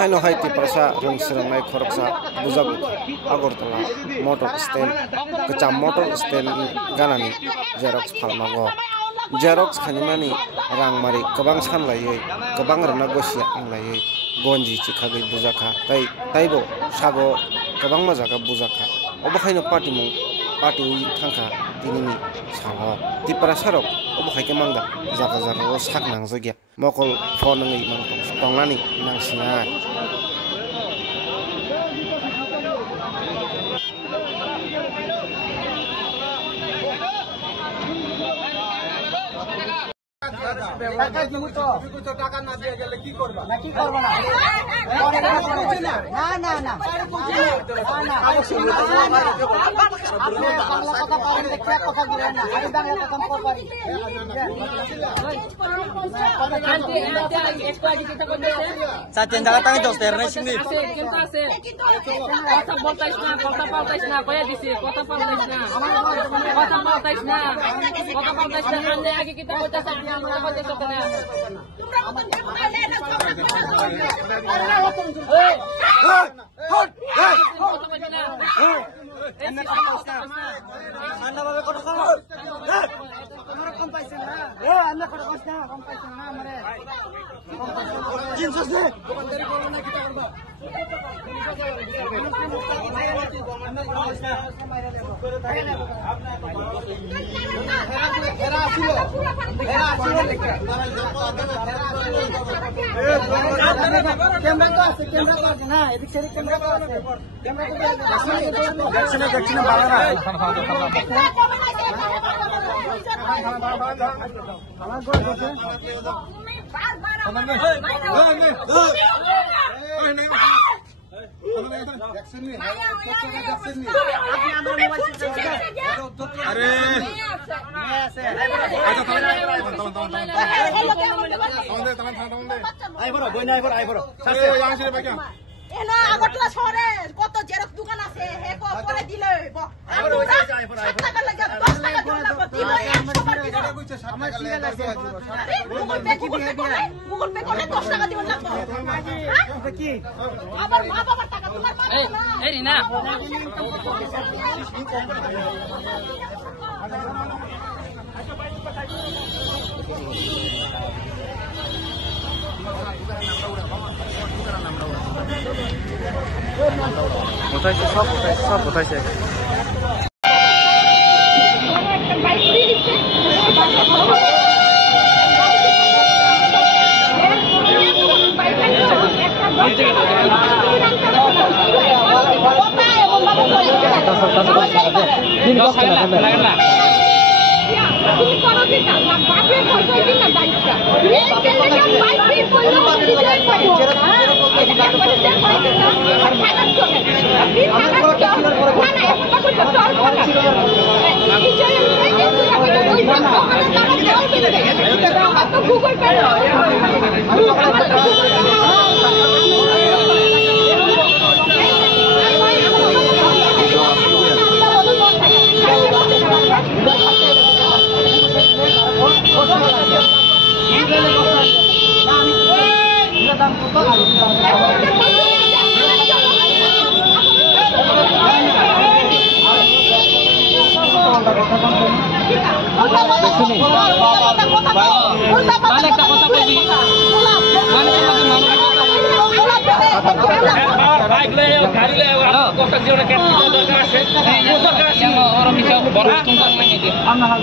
Haino haiti prasa rang serangnai khoroksa bujago Agartala motor stand kecam motor stand ganani Xerox phalmago Xerox khanimani rang mari kobang sanlaiye kobang rana gosia anglaiye gonji chikhagi bujaka taibo sago kobang majaga bujaka obakhaino party thangkha tinini sango tipara sarok obakhaike mangda jaga jaga sak nangjagya mokol phone ngi mang tonglani nangsinga টাকা দিব তো টাকা না দিয়ে গেলে কি করবা না কি করব না না না আপনি বাংলা কথা পারেন দেখে কথা দিবেন না আমি বাংলা কথা পারি সাতেন জায়গা তাই দোস্ত এর নাই সিঙ্গি কিন্তু আছে কথা বলতাইছ না কইয়া দিছি কথা বলতাইছ না আন্দে আগে কি বলতাছ আপনি আমরা বলতে তো না ক্যামেরা আছে না এদিক সেদিক ক্যামেরা আছে দেখছিনা ভালো না আমার গোল করছে আগরতলা শহরে কত জেরক্স দোকান আছে করে দিলে গুগল পে করলে 10 টাকা দিবেন কি আবার মা বাবার টাকা তোমার এই না কোথায় সব কোথায় Google Pay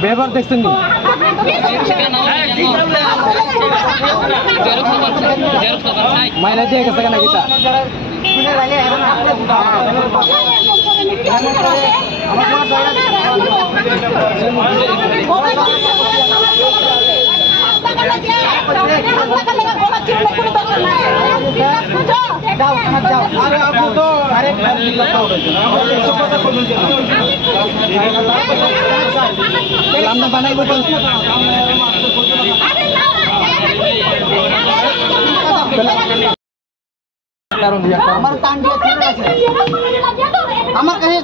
ব্যবহার দেখছেন মাইনা দিয়ে গেছে কেন গীতা বানাইব আমার টান দিয়ে ঠিক আছে আমার কাছে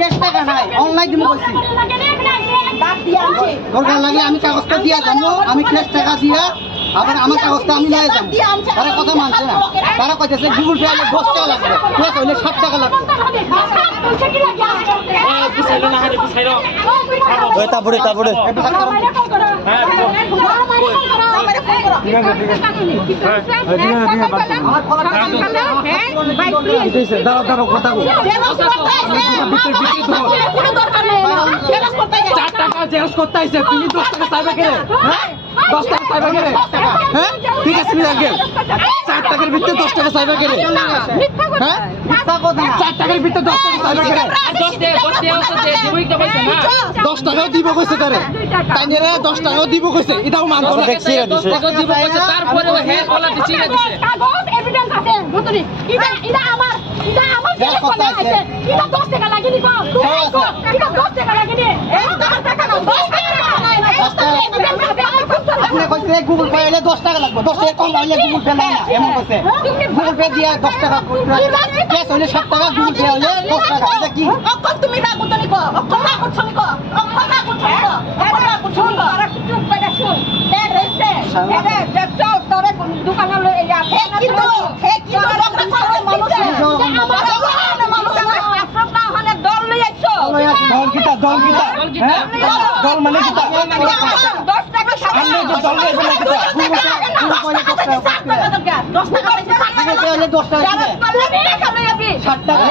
ক্যাশ টাকা নাই অনলাইন দিমু কইছি দরকার লাগে আমি কাগজটা দিয়া জানো আমি ক্যাশ টাকা দিয়া আবার আমার কাগজটা আমি নিয়ে যাবো তারা কথা মানছে না তারা কইতেছে গুগল পে হলে 10 টাকা লাগবে প্লাস হলে 7 টাকা লাগবে তারপরে দাঁড়াও কথা 4 টাকা জেরক্স করতে আইছে তুমি 10 টাকা চাইবা কেন 10 টাকা চাইবা কেন হ্যাঁ ঠিক আছে নি আগে 4 টাকার ভিতরে 10 টাকা চাইবা কেন হ্যাঁ মিথ্যা কথা 4 টাকার ভিতরে 10 টাকা চাইবা কেন 10 টাকাও দিব কইছে তারে তাইনেরে 10 টাকাও দিব কইছে এটাও মানবো না দেখছি রে দিছে টাকা দিব কইছে তারপরে ওই হেড বলা দিছি রে দিছে কাগজ এভিডেন্স আছে বুঝলি এটা আমার জেরক্স করতে আছে এটা 10 টাকা লাগেনি কো এটা 10 টাকা লাগেনি এই টাকা না 10 টাকা আপনি কইছে গুগল পে হলে 10 টাকা লাগবে 10 টাকা কম হলে গুগল পে নাই না এমন কইছে গুগল পে দিয়া 10 টাকা ক্যাশ হলে 7 টাকা গুগল পে হলে 10 টাকা এটা কি অকল তুমি না গুতনি কো অকল না করছনি কো অকল না করছনি কো এটা করছনি কো আর চুপ করে শুন দেখ রইছে এটা দেখছো তোরে দোকানে লই যা হে কি তো মানুষ মানুষ আপনারা হলে দল লই আইছো দল কিটা দল মানে কিটা 10 টাকা সামনে দল লই বলে কিটা গুগল পে 10 টাকা হলে 10 টাকা দিবে 7 টাকা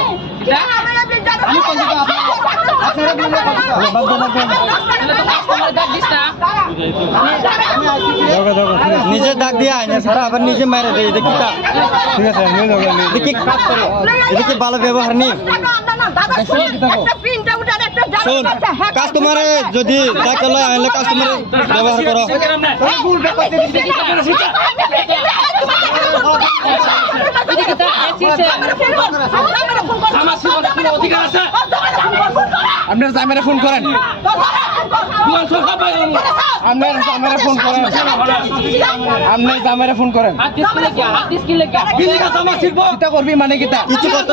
আমি কই দিবা আপনারা বলে নিজে ডাক দিয়া আইনা সারা আবার নিজে মারে দেই দেখিটা ঠিক আছে আমি দেখি কাজ করো এদিকে ভালো ব্যবহার নেই কাস্টমারে যদি ডাকে লয় আইলে কাস্টমারে ব্যবহার করো ভুল ব্যাপার আপনার জামেরে ফোন করেন করবি মানে কিতা কিছু করতে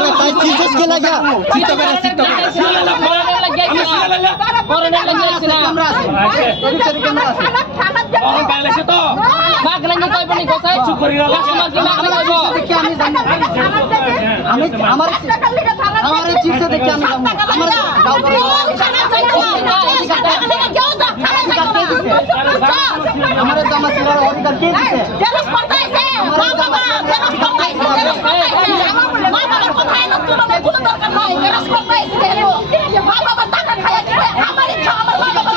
আমার চিপসে দেখে আমি আমার জামা ছিলার অধিকার কে দিছে জেরক্স করতেছে মা বাবা জেরক্স করতেছে মা বাবার কথা না কোনো দরকার নাই জেরক্স করতেছে মা বাবা টাকা খায় দিবে আমার ইচ্ছা আমার মা বাবা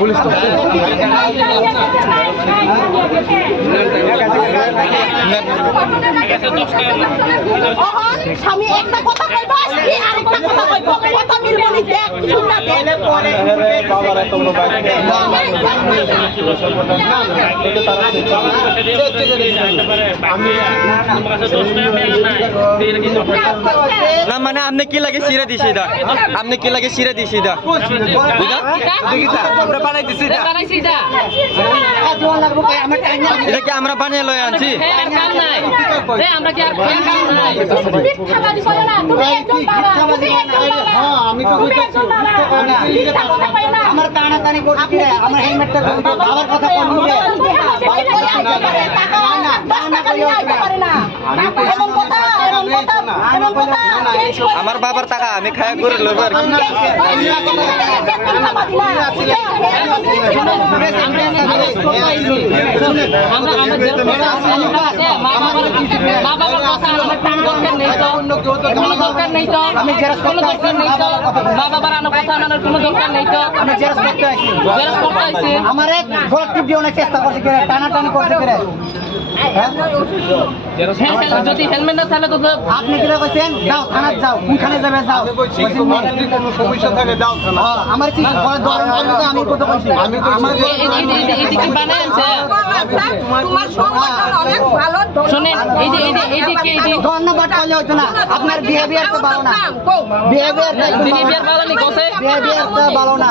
পুলিশ স্বামী একটা কথা কইব আরেকটা কথা কইব কথা মিলবে না দেখ শুননা দেলে পরে বাবারে তোমরা বাইরে না মানে আপনি কি লাগে সিরে দিছি দা আপনি কি লাগে সিরে দিছি দা দেখিতা আমরা বানাই দিছি দা বানাইছি দা এটা কি আমরা বানিয়ে লয় আনছি আর কাম নাই এ আমরা কি আর কাম নাই মিথ্যা বাড়ি কইরা না তুমি একদম বাবা হ্যাঁ আমি তো কইতাছি আমার টানা টানি করছি রে আমার হেলমেটটা বাবার কথা কইনি রে টাকা না টাকা দিতে পারে না এমন কথা আমার বাবার টাকা আমি খায়া করে লব আর আমার এক গল্প দিয়ে অনেক চেষ্টা করছে টানা টানি করছে যদি হেলমেট না তাহলে তো আপনি কি কইছেন যাও থানা যাও কোনখানে যাবে যাও যদি কোনো সমস্যা থাকে যাও থানা আমার কি ধরেন আমি কত কইছি আমি এই কি বানাইছে তোমার সংগঠন অনেক ভালো শুনেন এই ধন্যবাদ কইলে হইতো না আপনার বিহেভিয়ার তো ভালো না বিহেভিয়ার ভালো নি কইছে বিহেভিয়ার তো ভালো না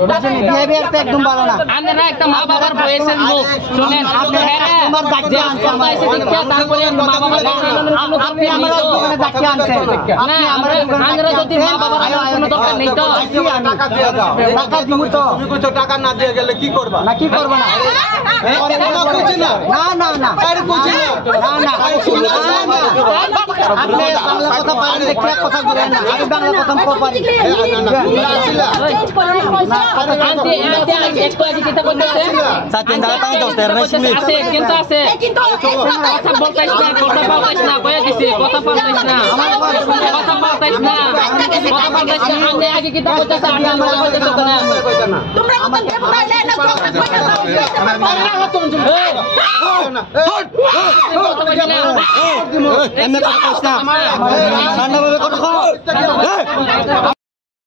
বুঝছেন বিহেভিয়ার তো একদম ভালো না আপনারা একটা মা বাবার বয়সের লোক শুনেন আপনারা তোমার আনছে আমার তারপরে মা বাবা আপনি আমার দোকানে ডাকি আনছে আপনি আমার আমরা যদি মা বাবার কোনো দরকার নেই তো টাকা দিয়ে দাও টাকা দিমু তো তুমি কইছো টাকা না দিয়ে গেলে কি করবা না কি করবা না না না না আরে কইছি না না আপনি বাংলা কথা পারেন দেখে কথা বলেন না আমি বাংলা কথা পারি আন্টি একটু আগে কিতা বলতেছে সাতেন দাদা তাই 10 টাকা শুনি আছে কিন্তু আছে কথা বলতাইছ না কথা পাল্টাইছ না কইয়া দিছি কথা পাল্টাইছ না কথা পাল্টাইছ না কথা পাল্টাইছ না আমি আগে কিতা বলতেছে আমি আমার বলতেছ না তোমরা কত দেবরাইলে না এমনি কথা কইছ না ঠান্ডা ভাবে কথা কও